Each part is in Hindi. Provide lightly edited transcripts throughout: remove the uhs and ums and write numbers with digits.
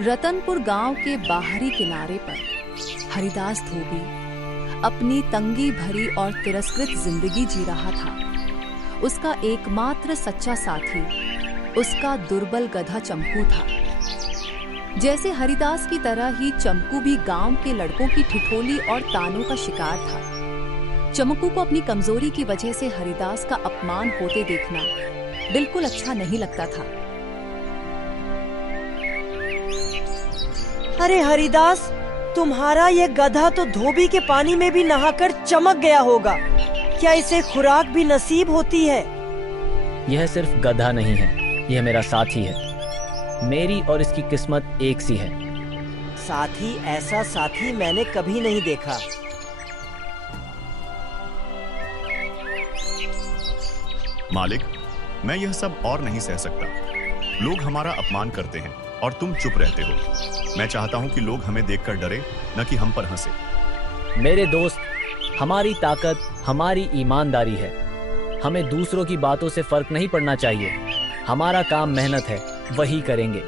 रतनपुर गांव के बाहरी किनारे पर हरिदास धोबी अपनी तंगी भरी और तिरस्कृत जिंदगी जी रहा था। उसका एकमात्र सच्चा साथी उसका दुर्बल गधा चंपू था। जैसे हरिदास की तरह ही चंपू भी गांव के लड़कों की ठिठोली और तानों का शिकार था। चंपू को अपनी कमजोरी की वजह से हरिदास का अपमान होते देखना बिल्कुल अच्छा नहीं लगता था। अरे हरिदास, तुम्हारा ये गधा तो धोबी के पानी में भी नहाकर चमक गया होगा। क्या इसे खुराक भी नसीब होती है? यह सिर्फ गधा नहीं है, यह मेरा साथी है। मेरी और इसकी किस्मत एक सी है। साथी? ऐसा साथी मैंने कभी नहीं देखा। मालिक, मैं यह सब और नहीं सह सकता। लोग हमारा अपमान करते हैं और तुम चुप रहते हो। मैं चाहता हूं कि लोग हमें देखकर डरे, न कि हम पर हंसे। मेरे दोस्त, हमारी ताकत हमारी ईमानदारी है। हमें दूसरों की बातों से फर्क नहीं पड़ना चाहिए। हमारा काम मेहनत है, वही करेंगे।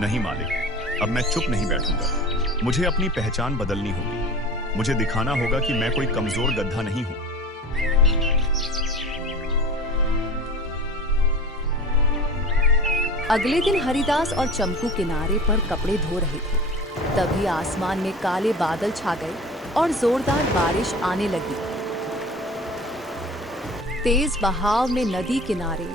नहीं मालिक, अब मैं चुप नहीं बैठूंगा। मुझे अपनी पहचान बदलनी होगी। मुझे दिखाना होगा कि मैं कोई कमजोर गधा नहीं हूं। अगले दिन हरिदास और चंपू किनारे पर कपड़े धो रहे थे। तभी आसमान में काले बादल छा गए और जोरदार बारिश आने लगी। तेज बहाव में नदी किनारे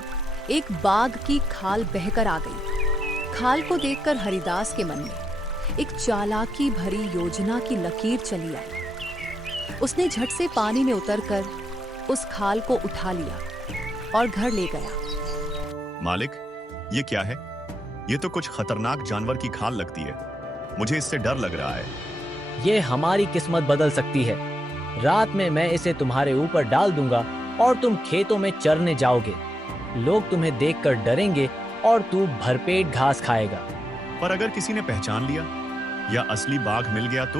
एक बाघ की खाल बहकर आ गई। खाल को देखकर हरिदास के मन में एक चालाकी भरी योजना की लकीर चली आई। उसने झट से पानी में उतरकर उस खाल को उठा लिया और घर ले गया। मालिक, ये क्या है? ये तो कुछ खतरनाक जानवर की खाल लगती है। मुझे इससे डर लग रहा है। ये हमारी किस्मत बदल सकती है। रात में मैं इसे तुम्हारे ऊपर डाल दूंगा और तुम खेतों में चरने जाओगे। लोग तुम्हें देखकर डरेंगे और तू भरपेट घास खाएगा। पर अगर किसी ने पहचान लिया या असली बाघ मिल गया तो?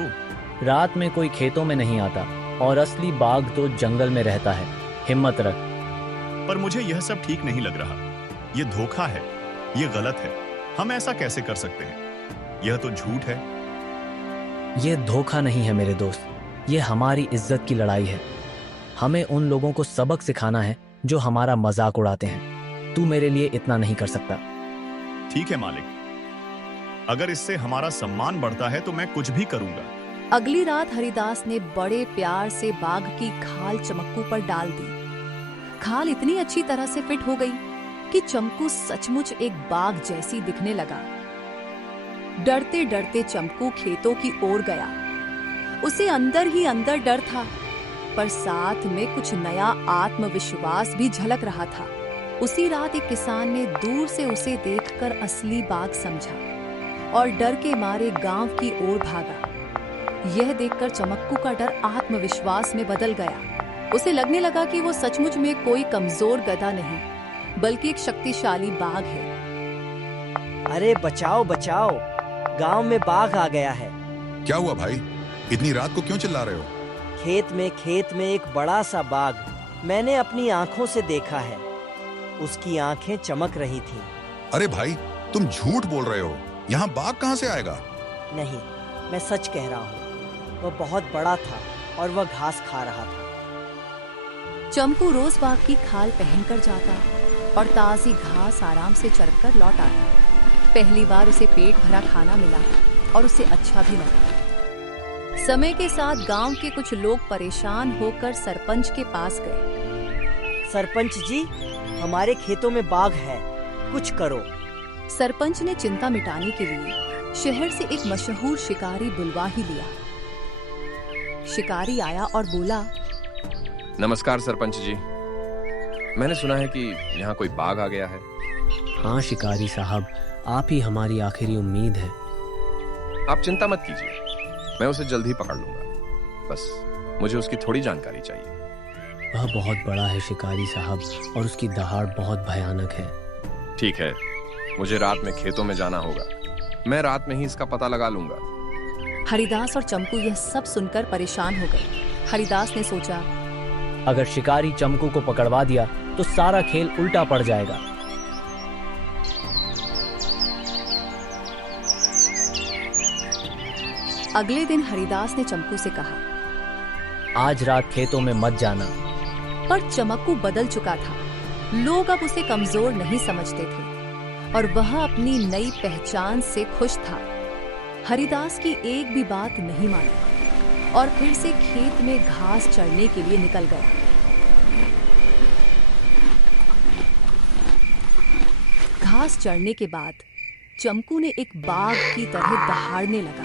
रात में कोई खेतों में नहीं आता और असली बाघ तो जंगल में रहता है। हिम्मत रख। पर मुझे यह सब ठीक नहीं लग रहा। ये धोखा है, ये गलत है। हम ऐसा कैसे कर सकते हैं? यह तो झूठ है। यह धोखा नहीं है मेरे दोस्त, यह हमारी इज्जत की लड़ाई है। हमें उन लोगों को सबक सिखाना है जो हमारा मजाक उड़ाते हैं। तू मेरे लिए इतना नहीं कर सकता। ठीक है मालिक, अगर इससे हमारा सम्मान बढ़ता है तो मैं कुछ भी करूंगा। अगली रात हरिदास ने बड़े प्यार से बाघ की खाल चंपू पर डाल दी। खाल इतनी अच्छी तरह से फिट हो गई कि चंपू सचमुच एक बाघ जैसी दिखने लगा। डरते डरते चंपू खेतों की ओर गया। उसे अंदर ही अंदर डर था, पर साथ में कुछ नया आत्मविश्वास भी झलक रहा था। उसी रात एक किसान ने दूर से उसे देखकर असली बाघ समझा और डर के मारे गांव की ओर भागा। यह देखकर चंपू का डर आत्मविश्वास में बदल गया। उसे लगने लगा कि वो सचमुच में कोई कमजोर गधा नहीं, बल्कि एक शक्तिशाली बाघ है। अरे बचाओ बचाओ, गांव में बाघ आ गया है। क्या हुआ भाई? इतनी रात को क्यों चिल्ला रहे हो? खेत में एक बड़ा सा बाघ मैंने अपनी आंखों से देखा है। उसकी आंखें चमक रही थीं। अरे भाई, तुम झूठ बोल रहे हो। यहाँ बाघ कहाँ से आएगा? नहीं, मैं सच कह रहा हूँ। वह बहुत बड़ा था और वह घास खा रहा था। चंपू रोज बाघ की खाल पहनकर जाता और ताजी घास आराम से चरकर लौट आता। पहली बार उसे पेट भरा खाना मिला और उसे अच्छा भी लगा। समय के साथ गांव के कुछ लोग परेशान होकर सरपंच के पास गए। सरपंच जी, हमारे खेतों में बाघ है, कुछ करो। सरपंच ने चिंता मिटाने के लिए शहर से एक मशहूर शिकारी बुलवा ही लिया। शिकारी आया और बोला, नमस्कार सरपंच जी, मैंने सुना है कि यहाँ कोई बाघ आ गया है। हाँ शिकारी साहब, आप ही हमारी आखिरी उम्मीद है। आप चिंता मत कीजिए, मैं उसे जल्द ही पकड़ लूंगा। बस मुझे उसकी थोड़ी जानकारी चाहिए। वह बहुत बड़ा है शिकारी साहब, और उसकी दहाड़ बहुत भयानक है। ठीक है, मुझे रात में खेतों में जाना होगा। मैं रात में ही इसका पता लगा लूंगा। हरिदास और चंपू यह सब सुनकर परेशान हो गए। हरिदास ने सोचा, अगर शिकारी चंपू को पकड़वा दिया तो सारा खेल उल्टा पड़ जाएगा। अगले दिन हरिदास ने चमकू से कहा, आज रात खेतों में मत जाना। पर चमकू बदल चुका था। लोग अब उसे कमजोर नहीं समझते थे और वह अपनी नई पहचान से खुश था। हरिदास की एक भी बात नहीं मानी और फिर से खेत में घास चढ़ने के लिए निकल गया। घास चढ़ने के बाद चमकू ने एक बाघ की तरह दहाड़ने लगा,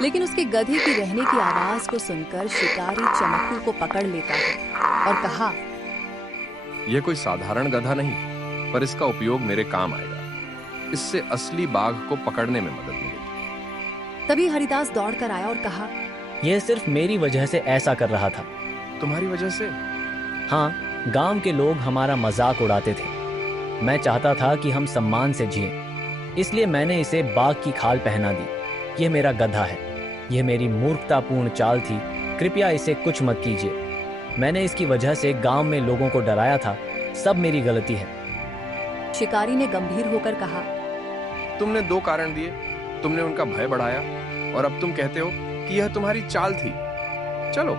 लेकिन उसके गधे की रहने की आवाज को सुनकर शिकारी चमकू को पकड़ लेता है और कहा, यह कोई साधारण गधा नहीं, पर इसका उपयोग मेरे काम आएगा। इससे असली बाघ को पकड़ने में मदद मिलेगी। तभी हरिदास दौड़कर आया और कहा, यह सिर्फ मेरी वजह से ऐसा कर रहा था। तुम्हारी वजह से? हाँ, गांव के लोग हमारा मजाक उड़ाते थे। मैं चाहता था कि हम सम्मान से जिएं, इसलिए मैंने इसे बाघ की खाल पहना दी। यह मेरा गधा है। यह मेरी मूर्खतापूर्ण चाल थी। कृपया इसे कुछ मत कीजिए। मैंने इसकी वजह से गांव में लोगों को डराया था। सब मेरी गलती है। शिकारी ने गंभीर होकर कहा, तुमने 2 कारण दिए। तुमने उनका भय बढ़ाया और अब तुम कहते हो कि यह तुम्हारी चाल थी। चलो,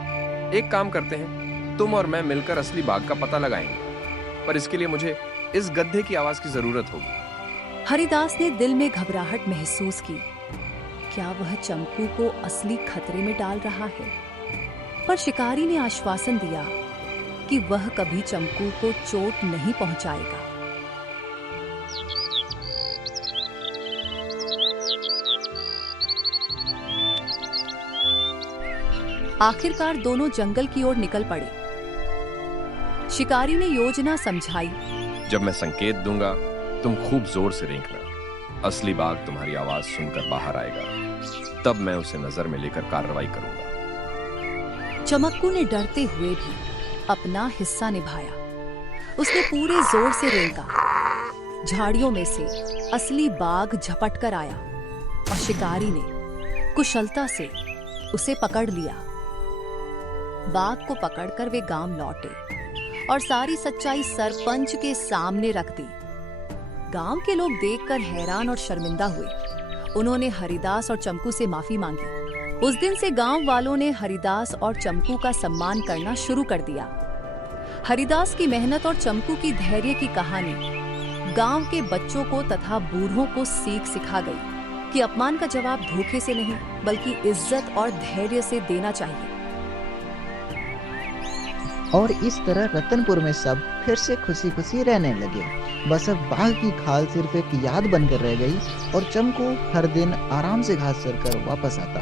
एक काम करते हैं, तुम और मैं मिलकर असली बाघ का पता लगाएंगे, पर इसके लिए मुझे इस गधे की आवाज की जरूरत होगी। हरिदास ने दिल में घबराहट महसूस की। क्या वह चमकू को असली खतरे में डाल रहा है? पर शिकारी ने आश्वासन दिया कि वह कभी चमकू को चोट नहीं पहुंचाएगा। आखिरकार दोनों जंगल की ओर निकल पड़े। शिकारी ने योजना समझाई। जब मैं संकेत दूंगा, तुम खूब जोर से रेंकना। असली बाघ तुम्हारी आवाज सुनकर बाहर आएगा, तब मैं उसे नजर में लेकर कार्रवाई करूंगा। चमक्कू ने डरते हुए भी अपना हिस्सा निभाया। उसने पूरे जोर से रेंका। झाड़ियों में से असली बाघ झपट कर आया और शिकारी ने कुशलता से उसे पकड़ लिया। बाघ को पकड़कर वे गांव लौटे और सारी सच्चाई सरपंच के सामने रख दी। गांव के लोग देखकर हैरान और शर्मिंदा हुए। उन्होंने हरिदास और चमकू से माफी मांगी। उस दिन से गांव वालों ने हरिदास और चमकू का सम्मान करना शुरू कर दिया। हरिदास की मेहनत और चमकू की धैर्य की कहानी गांव के बच्चों को तथा बूढ़ों को सीख सिखा गई कि अपमान का जवाब धोखे से नहीं, बल्कि इज्जत और धैर्य से देना चाहिए। और इस तरह रतनपुर में सब फिर से खुशी खुशी रहने लगे। बस अब बाघ की खाल सिर्फ एक याद बनकर रह गई और चमकू हर दिन आराम से घास चरकर वापस आता।